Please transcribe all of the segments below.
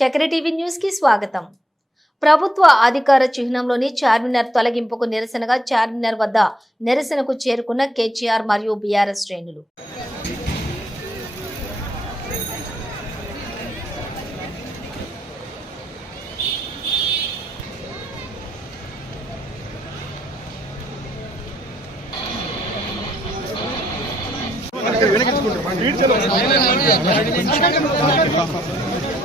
చక్ర టీవీ న్యూస్కి స్వాగతం. ప్రభుత్వ అధికార చిహ్నంలోని చార్మినార్ తొలగింపుకు నిరసనగా చార్మినార్ వద్ద నిరసనకు చేరుకున్న కేటీఆర్ మరియు బీఆర్ఎస్ శ్రేణులు.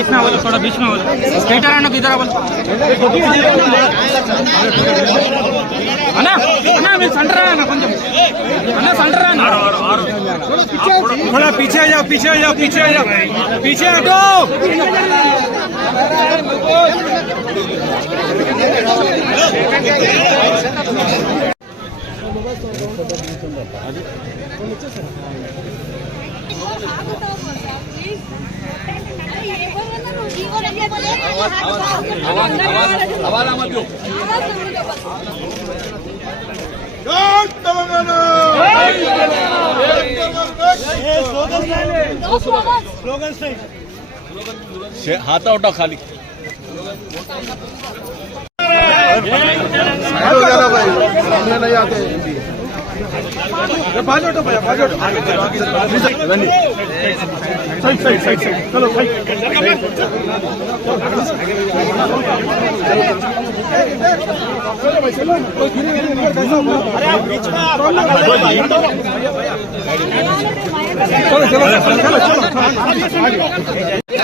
में बोलो थोड़ा बीच में बोलो स्ट्रेटर आना किधर बोलो అన్నా అన్నా మీరు సెంటర్ అన్న కొంచెం అన్నా సెంటర్ అన్న थोड़ा पीछे आ जाओ पीछे आ जाओ पीछे आ जाओ पीछे हटो हाथा हाथ उठा खाली। नहीं आते সাইড সাইড সাইড চলো ভাই চলো চলো চলো চলো।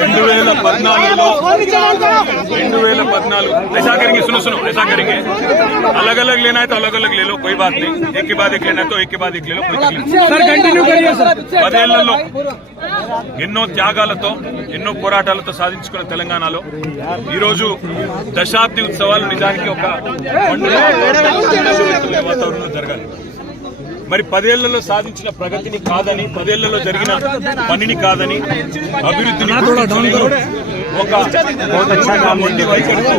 రెండు వేల పద్నాలుగులో రెండు వేల పద్నాలుగు ऐसा करेंगे सुनो सुनो ऐसा करेंगे अलग अलग लेना है तो अलग अलग ले लो कोई बात नहीं एक के बाद एक लेना है तो एक के बाद एक ले लो कोई तकलीफ नहीं। సార్ కంటిన్యూ కరియే సార్ పదేళ్లలో ఎన్నో త్యాగాలతో ఎన్నో పోరాటాలతో సాధించుకున్న తెలంగాణలో ఈరోజు దశాబ్ది ఉత్సవాలు నిజానికి ఒక పండుగ వాతావరణంలో జరగాలి మరి పదేళ్ళలో సాధించిన ప్రగతిని కాదని పదేళ్ళలో జరిగిన పనిని కాదని అభివృద్ధిని. ఒక ఒక మొండి వైఖరితో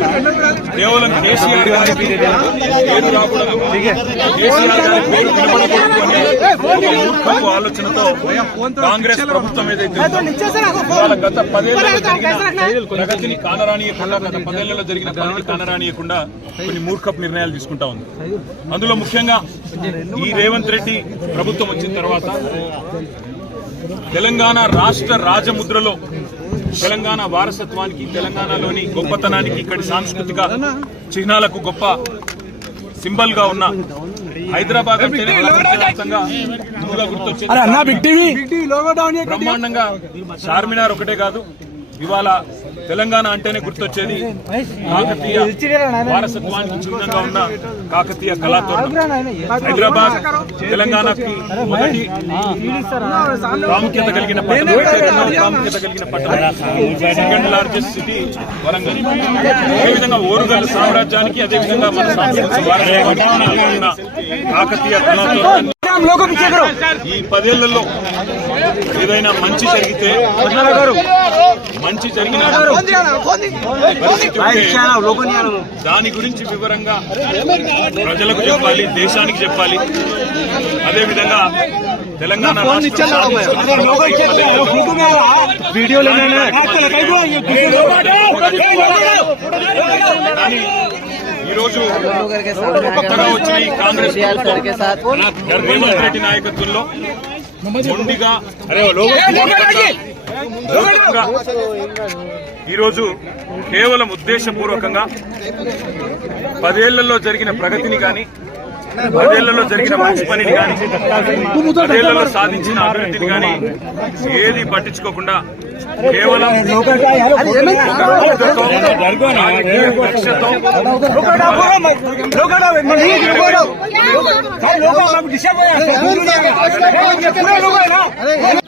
కేవలం కేసీఆర్ గారి పేరు రాకూడదు? కేసీఆర్ గారి పేరు ఆలోచనతో కాంగ్రెస్ ప్రభుత్వం ఏదైతే ఇవాళ గత జరిగిన ప్రగతిని కానరానియకుండా గత పదేళ్ళలో జరిగిన పనిని కానరానియకుండా కొన్ని మూర్ఖపు నిర్ణయాలు తీసుకుంటా ఉంది. అందులో ముఖ్యంగా ఈ రేవంత్ రెడ్డి ప్రభుత్వం వచ్చిన తర్వాత తెలంగాణ రాష్ట్ర రాజముద్రలో తెలంగాణ వారసత్వానికి తెలంగాణలోని గొప్పతనానికి ఇక్కడి సాంస్కృతిక చిహ్నాలకు గొప్ప సింబల్గా ఉన్న హైదరాబాద్ బ్రహ్మాండంగా చార్మినార్ ఒకటే కాదు ఇవాళ తెలంగాణ అంటేనే గుర్తొచ్చేది కాకతీయ వారసత్వానికి చిహ్నంగా ఉన్న కాకతీయ కళాతోరణం. హైదరాబాద్ తెలంగాణకి మొదటి ప్రాముఖ్యత కలిగిన పట్టణం. ప్రాముఖ్యత కలిగిన పట్టణం. Second largest city Warangal. అదేవిధంగా ఓరుగల్ సామ్రాజ్యానికి అదేవిధంగా మన సాంస్కృతిక కాకతీయ కళాతోరణం ఈ పదేళ్ళలో ఏదైనా మంచి జరిగితే మంచి జరిగిన దాని గురించి వివరంగా ప్రజలకు చెప్పాలి దేశానికి చెప్పాలి. అదేవిధంగా తెలంగాణ రాష్ట్రం సాధించుకున్న వీడియో కానీ ఈరోజు కొత్తగా వచ్చిన ఈ కాంగ్రెస్ రేవంత్ రెడ్డి నాయకత్వంలో మొండిగా ఈరోజు కేవలం ఉద్దేశపూర్వకంగా పదేళ్ళలో జరిగిన ప్రగతిని కానీ పదేళ్ళలో జరిగిన మంచి పనిని కానీ పదేళ్ళలో సాధించిన అభివృద్ధిని కానీ ఏది పట్టించుకోకుండా కేవలం రాజకీయ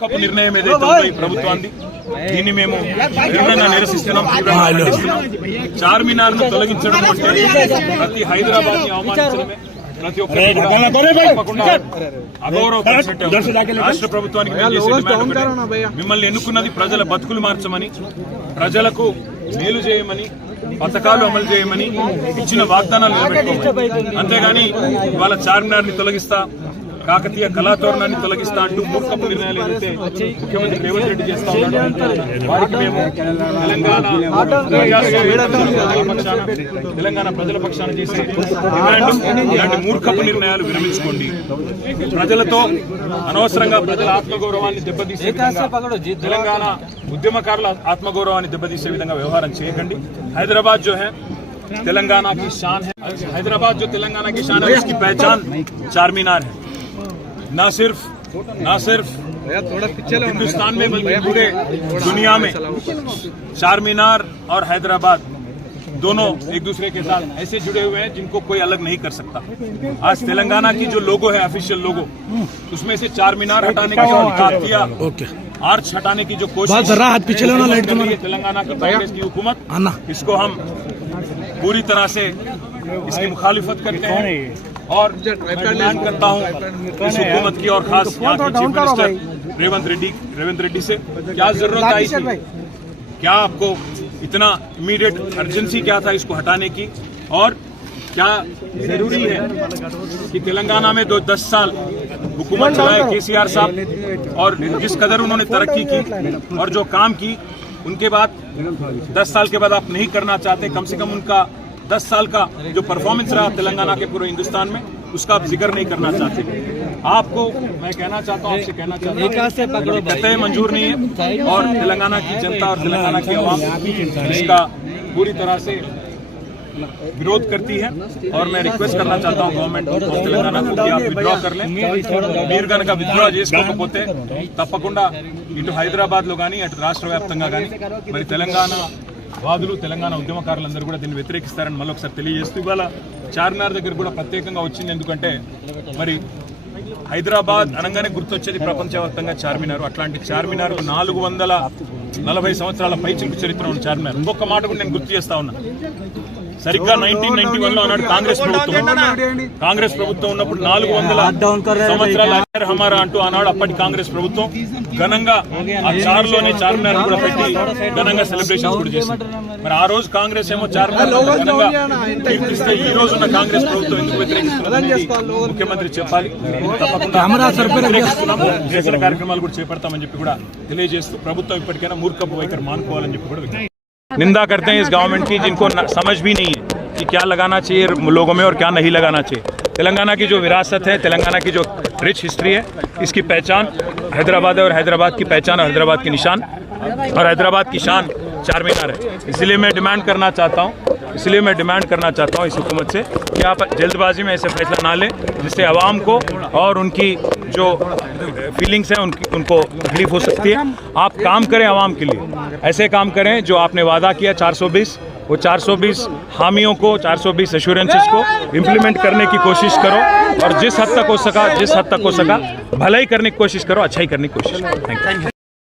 కప్పు నిర్ణయం ఏదైతే ఉందో ఈ ప్రభుత్వాన్ని దీన్ని మేము తీవ్రంగా నిరసిస్తున్నాం చార్మినార్ను తొలగించడం అంటే ప్రతి హైదరాబాద్ని అవమానించడమే. ప్రతి. రాష్ట్ర ప్రభుత్వానికి. మిమ్మల్ని ఎన్నుకున్నది ప్రజల బతుకులు మార్చమని ప్రజలకు మేలు చేయమని పథకాలు అమలు చేయమని ఇచ్చిన వాగ్దానాలు నిలబెట్టుకోమని. అంతేగాని ఇవాళ చార్మినార్ని తొలగిస్తా కాకతీయ కళాతోరణాన్ని తొలగిస్తా అంటూ మూర్ఖపు నిర్ణయాలు ఏదైతే ముఖ్యమంత్రి రేవంత్ రెడ్డి చేస్తా ఉన్నాడో వారికి మేము తెలంగాణ ప్రజల పక్షాన తెలంగాణ ప్రజల పక్షాన చేసే డిమాండ్ ఇలాంటి మూర్ఖపు నిర్ణయాలు విరమించుకోండి ప్రజలతో అనవసరంగా ప్రజల ఆత్మగౌరవాన్ని దెబ్బతీసే విధంగా తెలంగాణ ఉద్యమకారుల ఆత్మగౌరవాన్ని దెబ్బతీసే విధంగా వ్యవహారం చేయకండి హైదరాబాద్ जो है तेलंगाना की शान है हैदराबाद जो तेलंगाना की शान है उसकी पहचान चार मीनार है न सिर्फ़ न सिर्फ़ हिंदुस्तान में बल्कि पूरे दुनिया में। चार मीनार और हैदराबाद दोनों एक दूसरे के साथ ऐसे जुड़े हुए हैं जिनको कोई अलग नहीं कर सकता। आज तेलंगाना की जो लोगो है ऑफिशियल लोगो उसमें से चार मीनार हटाने की जो किया आर्च हटाने की जो कोशिश तेलंगाना की कांग्रेस की हुकूमत इसको हम पूरी तरह से इसकी मुखालिफत करते हैं। और डिमांड करता हूँ इस हुकूमत की और खास यहाँ के चीफ मिनिस्टर रेवंत रेड्डी रेवंत रेड्डी से क्या ज़रूरत आई थी? क्या आपको इतना इमीडिएट अर्जेंसी क्या था इसको हटाने की? और क्या ज़रूरी है कि तेलंगाना में दो दस साल हुकूमत चलाए केसीआर साहब और जिस कदर उन्होंने तरक्की की और जो काम की उनके बाद दस साल के बाद आप नहीं करना चाहते कम से कम उनका दस साल का जो परफॉर्मेंस रहा तेलंगाना के पूरे हिंदुस्तान में उसका आप जिक्र नहीं करना चाहते आपको मैं कहना चाहता हूँ आपसे कहना चाहता हूँ कतई मंजूर नहीं है और तेलंगाना की जनता और तेलंगाना की आवाम इसका पूरी तरह से विरोध करती है और मैं रिक्वेस्ट करना चाहता हूँ गवर्नमेंट ऑफ తెలంగాణ कि आप विड्रॉ कर लें మీరు కనుక విత్డ్రా చేసుకోకపోతే తప్పకుండా ఇటు హైదరాబాద్ లో కానీ అటు రాష్ట్ర వ్యాప్తంగా కానీ మరి తెలంగాణ వాదులు తెలంగాణ ఉద్యమకారులందరూ కూడా దీన్ని వ్యతిరేకిస్తారని మళ్ళీ ఒకసారి తెలియజేస్తూ ఇవాళ చార్మినార్ దగ్గర కూడా ప్రత్యేకంగా వచ్చింది. ఎందుకంటే మరి హైదరాబాద్ అనగానే గుర్తొచ్చేది ప్రపంచవ్యాప్తంగా చార్మినార్. అట్లాంటి చార్మినార్ నాలుగు వందల నలభై సంవత్సరాల పైచిలకు చరిత్ర ఉన్న చార్మినార్ ఇంకొక మాట కూడా నేను గుర్తు చేస్తా ఉన్నా. సరిగ్గా నైన్టీన్ నైన్టీ వన్లో ఆనాడు కాంగ్రెస్ ప్రభుత్వం. కాంగ్రెస్ ప్రభుత్వం ఉన్నప్పుడు నాలుగు వందల సంవత్సరాల హమారా అంటూ ఆనాడు అప్పటి కాంగ్రెస్ ప్రభుత్వం ఘనంగా ఆ చార్లోని చార్మినార్ కూడా పెట్టి ఘనంగా సెలబ్రేషన్స్ కూడా చేసింది. మరి? ఆ రోజు కాంగ్రెస్ ఏమో చార్మినార్ ఘనంగా కీర్తిస్తే ఈ రోజు ఉన్న కాంగ్రెస్ ప్రభుత్వం ఎందుకు వ్యతిరేకిస్తున్నది ముఖ్యమంత్రి చెప్పాలి. తప్పకుండా. నిరసన కార్యక్రమాలు కూడా చేపడతామని చెప్పి కూడా తెలియజేస్తూ ప్రభుత్వం ఇప్పటికైనా मूर्ख करमान को निंदा करते हैं इस गवर्नमेंट की जिनको समझ भी नहीं है कि क्या लगाना चाहिए लोगों में और क्या नहीं लगाना चाहिए। तेलंगाना की जो विरासत है, तेलंगाना की जो रिच हिस्ट्री है, इसकी पहचान हैदराबाद है और हैदराबाद की पहचान और हैदराबाद की निशान और हैदराबाद की शान चार मीनार है। इसलिए मैं डिमांड करना चाहता हूँ, इसलिए मैं डिमांड करना चाहता हूँ इस हुकूमत से कि आप जल्दबाजी में ऐसे फैसला ना लें, जिससे आवाम को और उनकी जो फीलिंग्स हैं, उनकी, उनको तकलीफ़ हो सकती है। आप काम करें आवाम के लिए। ऐसे काम करें जो आपने वादा किया 420 वो 420 हामियों को 420 एश्योरेंसेस को इम्प्लीमेंट करने की कोशिश करो और जिस हद तक हो सका, जिस हद तक हो सका, भलाई करने की कोशिश करो, अच्छाई करने की कोशिश करो। Thank you